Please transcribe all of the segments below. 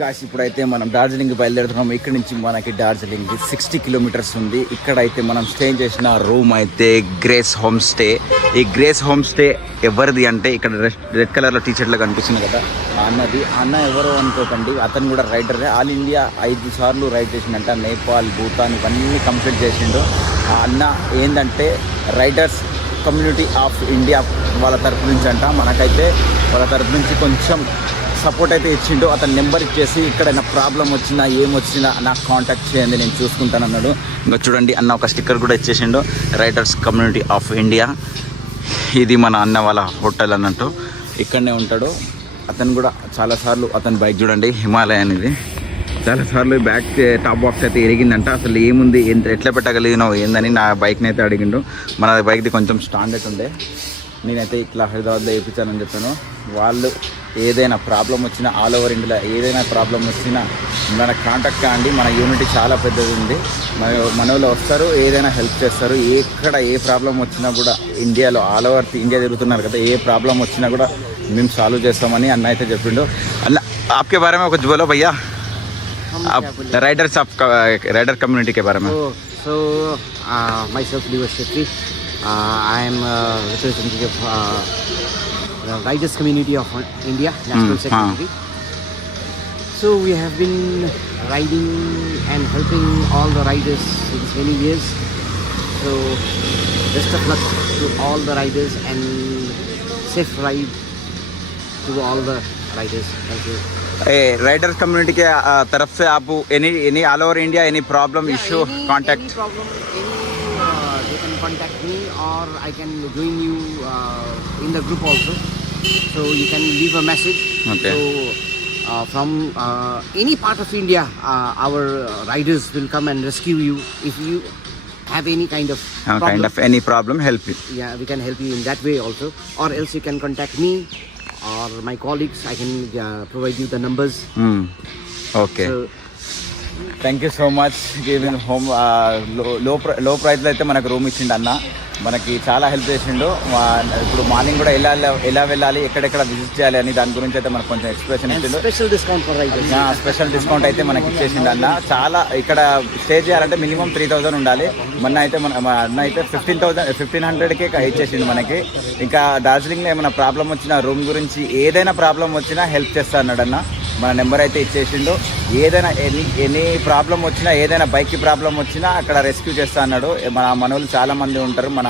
Gosh ఇప్పుడైతే మనం డార్జిలింగ్ బయలుదేరుతున్నాం. ఇక్కడ నుంచి మనకి డార్జిలింగ్ 60 కిలోమీటర్స్ ఉంది. ఇక్కడైతే మనం స్టే చేసిన రూమ్ అయితే గ్రేస్ హోమ్ స్టే. ఈ గ్రేస్ హోమ్ స్టే ఎవరిది అంటే ఇక్కడ రెడ్ కలర్లో టీషర్ట్లో కనిపిస్తుంది కదా అన్నది. అన్న ఎవరో అనుకోకండి, అతను కూడా రైడరే. ఆల్ ఇండియా 5 సార్లు రైడ్ చేసిండంట. నేపాల్, భూటాన్ ఇవన్నీ కంప్లీట్ చేసిండు. ఆ అన్న ఏంటంటే రైడర్స్ కమ్యూనిటీ ఆఫ్ ఇండియా వాళ్ళ తరపు నుంచి అంట. మనకైతే వాళ్ళ తరపు నుంచి కొంచెం సపోర్ట్ అయితే ఇచ్చిండు. అతని నెంబర్ ఇచ్చేసి ఇక్కడైనా ప్రాబ్లం వచ్చినా ఏమొచ్చినా నాకు కాంటాక్ట్ చేయండి, నేను చూసుకుంటాను అన్నాడు. ఇంకా చూడండి అన్న ఒక స్టిక్కర్ కూడా ఇచ్చేసిండు, రైడర్స్ కమ్యూనిటీ ఆఫ్ ఇండియా. ఇది మన అన్న వాళ్ళ హోటల్ అన్నట్టు, ఇక్కడనే ఉంటాడు. అతను కూడా చాలాసార్లు అతని బైక్ చూడండి హిమాలయన్, ఇది చాలాసార్లు బ్యాక్ టాప్ బాక్స్ అయితే ఎరిగిందంట. అసలు ఏముంది ఎట్లా పెట్టగలిగినావు ఏందని నా బైక్ని అయితే అడిగిండు. మన బైక్ది కొంచెం స్టాండర్డ్ ఉండే, నేనైతే ఇట్లా హైదరాబాద్లో వేయించానని చెప్పాను. వాళ్ళు ఏదైనా ప్రాబ్లం వచ్చినా ఆల్ ఓవర్ ఇండియాలో ఏదైనా ప్రాబ్లం వచ్చినా మనకు కాంటాక్ట్ కాండి. మన యూనిటీ చాలా పెద్దది ఉంది. మన వాళ్ళు వస్తారు, ఏదైనా హెల్ప్ చేస్తారు. ఎక్కడ ఏ ప్రాబ్లం వచ్చినా కూడా ఇండియాలో ఆల్ ఓవర్ ఇండియా తిరుగుతున్నారు కదా, ఏ ప్రాబ్లం వచ్చినా కూడా మేము సాల్వ్ చేస్తామని అన్న అయితే చెప్పిండు. అన్న आपके बारे में कुछ बोलो भैया, आप राइडर्स ऑफ राइडर कम्युनिटी के बारे में. So myself Liwas Shetty, I am representative of the riders community of India, National Secretary. So we have been riding and helping all the riders since many years. So best of luck to all the riders and safe ride to all the riders. Thank you. Rider community के तरफ से आप any all over India any problem issue contact Any problem, they can contact me, or I can join you in the group also. So you can leave a message. Okay. So from any part of India, our riders will come and rescue you if you have any kind of problem. kind of any problem help you. Yeah, we can help you in that way also, or else you can contact me or my colleagues. I can provide you the numbers. Okay. So, thank you so much. Giving home లో ప్రైస్లో అయితే మనకు room ఇచ్చిండు అన్న. మనకి చాలా help చేసిండు. ఇప్పుడు మార్నింగ్ కూడా ఎలా వెళ్ళాలి, ఎక్కడెక్కడ విజిట్ చేయాలి అని దాని గురించి అయితే మనకు కొంచెం ఎక్స్ప్రెషన్ ఇచ్చిండు. Special discount for riders. Special discount అయితే మనకి ఇచ్చేసిండు అన్న. చాలా ఇక్కడ స్టే చేయాలంటే మినిమం 3000 ఉండాలి. మొన్న అయితే మన అన్న అయితే 1500కే ఇచ్చేసిండు మనకి. ఇంకా డార్జిలింగ్లో ఏమైనా ప్రాబ్లం వచ్చినా, రూమ్ గురించి ఏదైనా ప్రాబ్లం వచ్చినా హెల్ప్ చేస్తా అన్నాడు అన్న. మన నెంబర్ అయితే ఇచ్చేసిండు. ఏదైనా ఎనీ ప్రాబ్లం వచ్చినా, ఏదైనా బైక్కి ప్రాబ్లం వచ్చినా అక్కడ రెస్క్యూ చేస్తా అన్నాడు. మన వాళ్ళు చాలామంది ఉంటారు, మన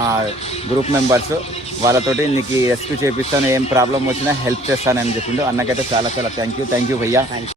గ్రూప్ మెంబర్స్, వాళ్ళతోటి నీకు రెస్క్యూ చేపిస్తాను, ఏం ప్రాబ్లం వచ్చినా హెల్ప్ చేస్తానని చెప్పిండు. అన్నకైతే చాలా థ్యాంక్ యూ భయ్యా.